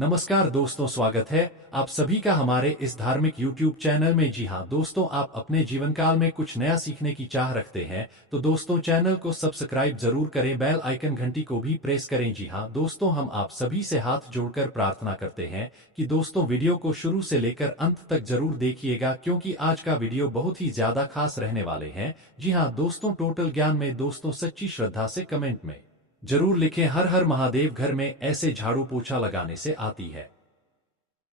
नमस्कार दोस्तों, स्वागत है आप सभी का हमारे इस धार्मिक YouTube चैनल में। जी हाँ दोस्तों, आप अपने जीवन काल में कुछ नया सीखने की चाह रखते हैं तो दोस्तों चैनल को सब्सक्राइब जरूर करें, बेल आइकन घंटी को भी प्रेस करें। जी हाँ दोस्तों, हम आप सभी से हाथ जोड़कर प्रार्थना करते हैं कि दोस्तों वीडियो को शुरू से लेकर अंत तक जरूर देखिएगा, क्योंकि आज का वीडियो बहुत ही ज्यादा खास रहने वाले हैं। जी हाँ दोस्तों, टोटल ज्ञान में दोस्तों सच्ची श्रद्धा से कमेंट में जरूर लिखें हर हर महादेव। घर में ऐसे झाड़ू पोछा लगाने से आती है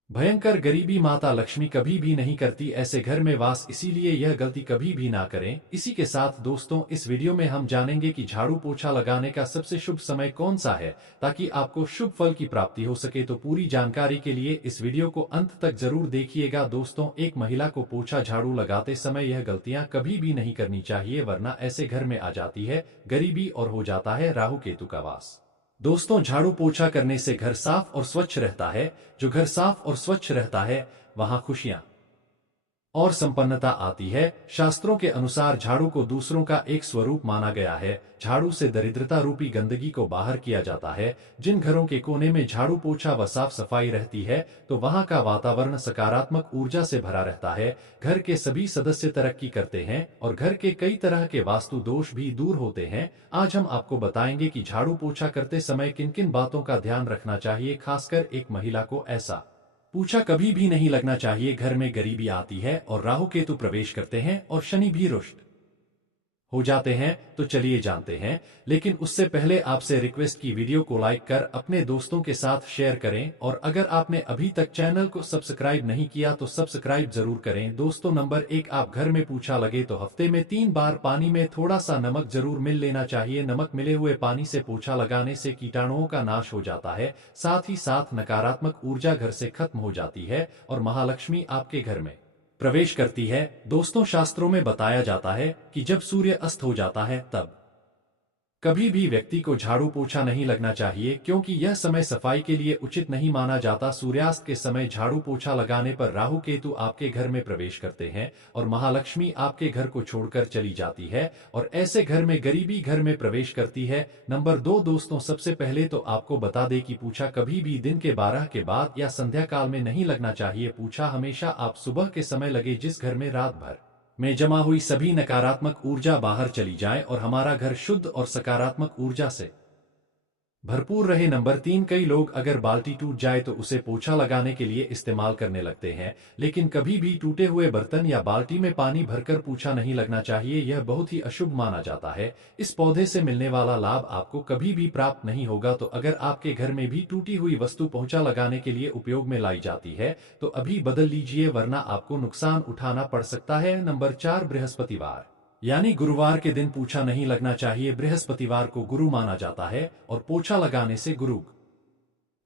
भयंकर गरीबी। माता लक्ष्मी कभी भी नहीं करती ऐसे घर में वास, इसीलिए यह गलती कभी भी ना करें। इसी के साथ दोस्तों इस वीडियो में हम जानेंगे कि झाड़ू पोछा लगाने का सबसे शुभ समय कौन सा है, ताकि आपको शुभ फल की प्राप्ति हो सके। तो पूरी जानकारी के लिए इस वीडियो को अंत तक जरूर देखिएगा। दोस्तों, एक महिला को पोछा झाड़ू लगाते समय यह गलतियां कभी भी नहीं करनी चाहिए, वरना ऐसे घर में आ जाती है गरीबी और हो जाता है राहु केतु का वास। दोस्तों, झाड़ू पोछा करने से घर साफ और स्वच्छ रहता है। जो घर साफ और स्वच्छ रहता है वहां खुशियां और संपन्नता आती है। शास्त्रों के अनुसार झाड़ू को दूसरों का एक स्वरूप माना गया है। झाड़ू से दरिद्रता रूपी गंदगी को बाहर किया जाता है। जिन घरों के कोने में झाड़ू पोछा व साफ सफाई रहती है तो वहां का वातावरण सकारात्मक ऊर्जा से भरा रहता है। घर के सभी सदस्य तरक्की करते हैं और घर के कई तरह के वास्तु दोष भी दूर होते हैं। आज हम आपको बताएंगे कि झाड़ू पोछा करते समय किन किन बातों का ध्यान रखना चाहिए। खासकर एक महिला को ऐसा पूछा कभी भी नहीं लगना चाहिए। घर में गरीबी आती है और राहु केतु प्रवेश करते हैं और शनि भी रुष्ट हो जाते हैं। तो चलिए जानते हैं, लेकिन उससे पहले आपसे रिक्वेस्ट की वीडियो को लाइक कर अपने दोस्तों के साथ शेयर करें, और अगर आपने अभी तक चैनल को सब्सक्राइब नहीं किया तो सब्सक्राइब जरूर करें। दोस्तों, नंबर 1, आप घर में पूछा लगे तो हफ्ते में 3 बार पानी में थोड़ा सा नमक जरूर मिल लेना चाहिए। नमक मिले हुए पानी से पोछा लगाने से कीटाणुओं का नाश हो जाता है, साथ ही साथ नकारात्मक ऊर्जा घर से खत्म हो जाती है और महालक्ष्मी आपके घर में प्रवेश करती है। दोस्तों, शास्त्रों में बताया जाता है कि जब सूर्य अस्त हो जाता है तब कभी भी व्यक्ति को झाड़ू पोछा नहीं लगना चाहिए, क्योंकि यह समय सफाई के लिए उचित नहीं माना जाता। सूर्यास्त के समय झाड़ू पोछा लगाने पर राहु केतु आपके घर में प्रवेश करते हैं और महालक्ष्मी आपके घर को छोड़कर चली जाती है और ऐसे घर में गरीबी घर में प्रवेश करती है। नंबर 2 दोस्तों, सबसे पहले तो आपको बता दें कि पूछा कभी भी दिन के 12 के बाद या संध्या काल में नहीं लगना चाहिए। पूछा हमेशा आप सुबह के समय लगे, जिस घर में रात भर में जमा हुई सभी नकारात्मक ऊर्जा बाहर चली जाए और हमारा घर शुद्ध और सकारात्मक ऊर्जा से भरपूर रहे। नंबर 3, कई लोग अगर बाल्टी टूट जाए तो उसे पोछा लगाने के लिए इस्तेमाल करने लगते हैं, लेकिन कभी भी टूटे हुए बर्तन या बाल्टी में पानी भरकर पोछा नहीं लगना चाहिए। यह बहुत ही अशुभ माना जाता है। इस पौधे से मिलने वाला लाभ आपको कभी भी प्राप्त नहीं होगा। तो अगर आपके घर में भी टूटी हुई वस्तु पोछा लगाने के लिए उपयोग में लाई जाती है तो अभी बदल लीजिए, वरना आपको नुकसान उठाना पड़ सकता है। नंबर 4, बृहस्पतिवार यानी गुरुवार के दिन पूछा नहीं लगना चाहिए। बृहस्पतिवार को गुरु माना जाता है और पोछा लगाने से गुरु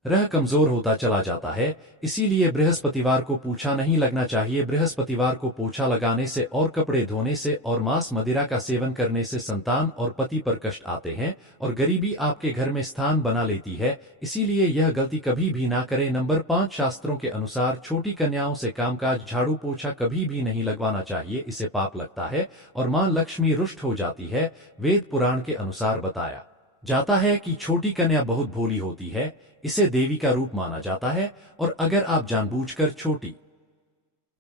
ग्रह कमजोर होता चला जाता है, इसीलिए बृहस्पतिवार को पूछा नहीं लगना चाहिए। बृहस्पतिवार को पोछा लगाने से और कपड़े धोने से और मांस मदिरा का सेवन करने से संतान और पति पर कष्ट आते हैं और गरीबी आपके घर में स्थान बना लेती है, इसीलिए यह गलती कभी भी ना करें। नंबर 5, शास्त्रों के अनुसार छोटी कन्याओं से कामकाज झाड़ू पोछा कभी भी नहीं लगवाना चाहिए, इसे पाप लगता है और मां लक्ष्मी रुष्ट हो जाती है। वेद पुराण के अनुसार बताया जाता है कि छोटी कन्या बहुत भोली होती है, इसे देवी का रूप माना जाता है, और अगर आप जानबूझकर छोटी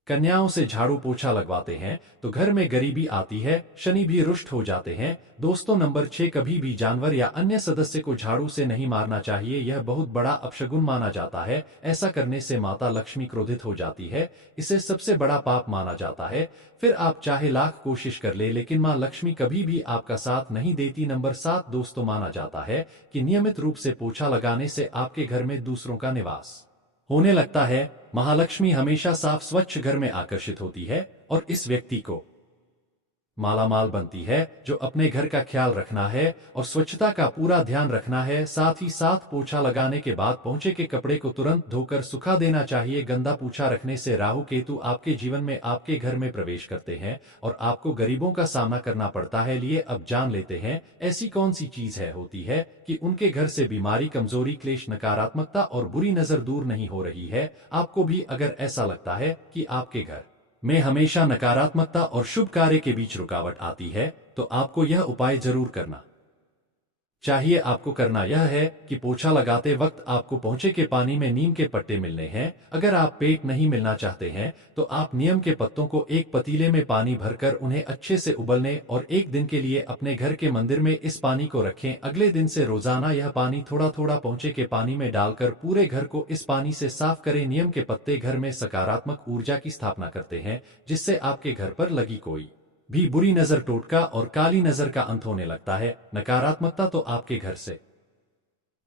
कन्याओं से झाड़ू पोछा लगवाते हैं तो घर में गरीबी आती है, शनि भी रुष्ट हो जाते हैं। दोस्तों, नंबर 6, कभी भी जानवर या अन्य सदस्य को झाड़ू से नहीं मारना चाहिए। यह बहुत बड़ा अपशगुन माना जाता है। ऐसा करने से माता लक्ष्मी क्रोधित हो जाती है, इसे सबसे बड़ा पाप माना जाता है। फिर आप चाहे लाख कोशिश कर ले, लेकिन मां लक्ष्मी कभी भी आपका साथ नहीं देती। नंबर 7 दोस्तों, माना जाता है कि नियमित रूप से पोछा लगाने से आपके घर में दूसरों का निवास होने लगता है। महालक्ष्मी हमेशा साफ स्वच्छ घर में आकर्षित होती है और इस व्यक्ति को मालामाल बनती है, जो अपने घर का ख्याल रखना है और स्वच्छता का पूरा ध्यान रखना है। साथ ही साथ पोछा लगाने के बाद पोंछे के कपड़े को तुरंत धोकर सुखा देना चाहिए। गंदा पोछा रखने से राहु केतु आपके जीवन में आपके घर में प्रवेश करते हैं और आपको गरीबों का सामना करना पड़ता है। लिए अब जान लेते हैं ऐसी कौन सी चीज है होती है कि उनके घर से बीमारी, कमजोरी, क्लेश, नकारात्मकता और बुरी नजर दूर नहीं हो रही है। आपको भी अगर ऐसा लगता है कि आपके घर में हमेशा नकारात्मकता और शुभ कार्य के बीच रुकावट आती है तो आपको यह उपाय जरूर करना चाहिए आपको करना यह है कि पोछा लगाते वक्त आपको पोंछे के पानी में नीम के पत्ते मिलने हैं। अगर आप पेट नहीं मिलना चाहते हैं तो आप नीम के पत्तों को एक पतीले में पानी भरकर उन्हें अच्छे से उबलने और एक दिन के लिए अपने घर के मंदिर में इस पानी को रखें। अगले दिन से रोजाना यह पानी थोड़ा थोड़ा पोंछे के पानी में डालकर पूरे घर को इस पानी से साफ करें। नीम के पत्ते घर में सकारात्मक ऊर्जा की स्थापना करते हैं, जिससे आपके घर पर लगी कोई भी बुरी नजर, टोटका और काली नजर का अंत होने लगता है। नकारात्मकता तो आपके घर से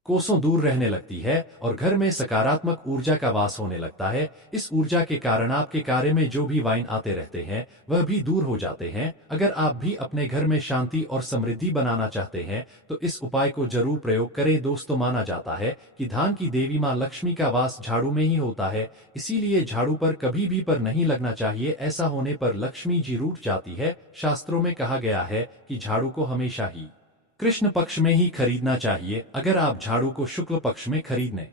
कोसों दूर रहने लगती है और घर में सकारात्मक ऊर्जा का वास होने लगता है। इस ऊर्जा के कारण आपके कार्य में जो भी वाइन आते रहते हैं वह भी दूर हो जाते हैं। अगर आप भी अपने घर में शांति और समृद्धि बनाना चाहते हैं तो इस उपाय को जरूर प्रयोग करें। दोस्तों, माना जाता है कि धान की देवी मां लक्ष्मी का वास झाड़ू में ही होता है, इसीलिए झाड़ू पर कभी भी पर नहीं लगना चाहिए। ऐसा होने पर लक्ष्मी जी रूठ जाती है। शास्त्रों में कहा गया है कि झाड़ू को हमेशा ही कृष्ण पक्ष में ही खरीदना चाहिए। अगर आप झाड़ू को शुक्ल पक्ष में खरीदने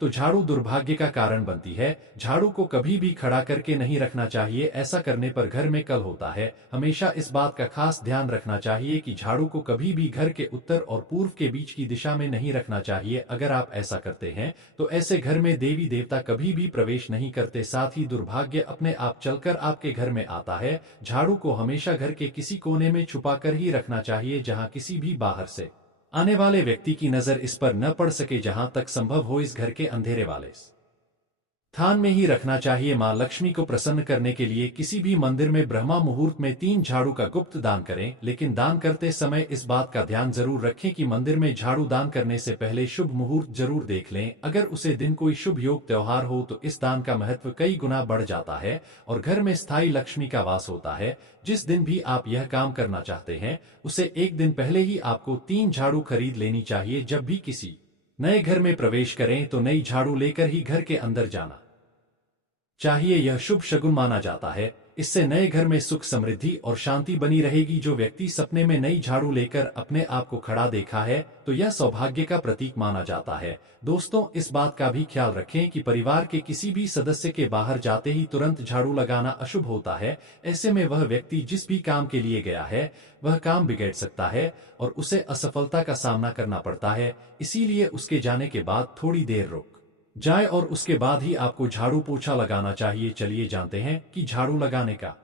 तो झाड़ू दुर्भाग्य का कारण बनती है। झाड़ू को कभी भी खड़ा करके नहीं रखना चाहिए, ऐसा करने पर घर में कल होता है। हमेशा इस बात का खास ध्यान रखना चाहिए कि झाड़ू को कभी भी घर के उत्तर और पूर्व के बीच की दिशा में नहीं रखना चाहिए। अगर आप ऐसा करते हैं तो ऐसे घर में देवी देवता कभी भी प्रवेश नहीं करते, साथ ही दुर्भाग्य अपने आप चलकर आपके घर में आता है। झाड़ू को हमेशा घर के किसी कोने में छुपा कर ही रखना चाहिए, जहां किसी भी बाहर से आने वाले व्यक्ति की नजर इस पर न पड़ सके। जहां तक संभव हो इस घर के अंधेरे वाले स्थान में ही रखना चाहिए। मां लक्ष्मी को प्रसन्न करने के लिए किसी भी मंदिर में ब्रह्मा मुहूर्त में 3 झाड़ू का गुप्त दान करें, लेकिन दान करते समय इस बात का ध्यान जरूर रखें कि मंदिर में झाड़ू दान करने से पहले शुभ मुहूर्त जरूर देख लें। अगर उसे दिन कोई शुभ योग त्योहार हो तो इस दान का महत्व कई गुना बढ़ जाता है और घर में स्थायी लक्ष्मी का वास होता है। जिस दिन भी आप यह काम करना चाहते हैं उसे एक दिन पहले ही आपको 3 झाड़ू खरीद लेनी चाहिए। जब भी किसी नए घर में प्रवेश करें तो नई झाड़ू लेकर ही घर के अंदर जाना चाहिए। यह शुभ शगुन माना जाता है। इससे नए घर में सुख, समृद्धि और शांति बनी रहेगी। जो व्यक्ति सपने में नई झाड़ू लेकर अपने आप को खड़ा देखा है तो यह सौभाग्य का प्रतीक माना जाता है। दोस्तों, इस बात का भी ख्याल रखें कि परिवार के किसी भी सदस्य के बाहर जाते ही तुरंत झाड़ू लगाना अशुभ होता है। ऐसे में वह व्यक्ति जिस भी काम के लिए गया है वह काम बिगड़ सकता है और उसे असफलता का सामना करना पड़ता है। इसीलिए उसके जाने के बाद थोड़ी देर रुक जाए और उसके बाद ही आपको झाड़ू पोछा लगाना चाहिए। चलिए जानते हैं कि झाड़ू लगाने का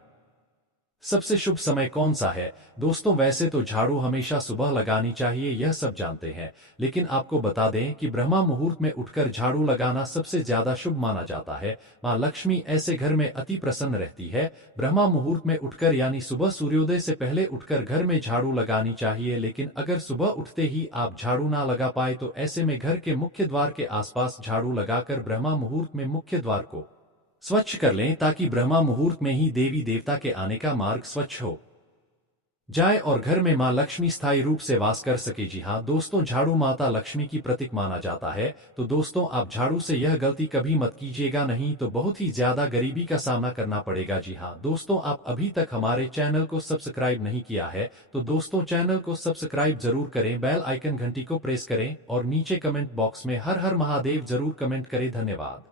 सबसे शुभ समय कौन सा है। दोस्तों, वैसे तो झाड़ू हमेशा सुबह लगानी चाहिए, यह सब जानते हैं, लेकिन आपको बता दें कि ब्रह्मा मुहूर्त में उठकर झाड़ू लगाना सबसे ज्यादा शुभ माना जाता है। मां लक्ष्मी ऐसे घर में अति प्रसन्न रहती है। ब्रह्मा मुहूर्त में उठकर यानी सुबह सूर्योदय से पहले उठकर घर में झाड़ू लगानी चाहिए। लेकिन अगर सुबह उठते ही आप झाड़ू ना लगा पाए तो ऐसे में घर के मुख्य द्वार के आसपास झाड़ू लगाकर ब्रह्मा मुहूर्त में मुख्य द्वार को स्वच्छ कर लें, ताकि ब्रह्मा मुहूर्त में ही देवी देवता के आने का मार्ग स्वच्छ हो जाए और घर में मां लक्ष्मी स्थायी रूप से वास कर सके। जी हाँ दोस्तों, झाड़ू माता लक्ष्मी की प्रतीक माना जाता है। तो दोस्तों, आप झाड़ू से यह गलती कभी मत कीजिएगा, नहीं तो बहुत ही ज्यादा गरीबी का सामना करना पड़ेगा। जी हाँ दोस्तों, आप अभी तक हमारे चैनल को सब्सक्राइब नहीं किया है तो दोस्तों चैनल को सब्सक्राइब जरूर करें, बेल आइकन घंटी को प्रेस करें और नीचे कमेंट बॉक्स में हर हर महादेव जरूर कमेंट करें। धन्यवाद।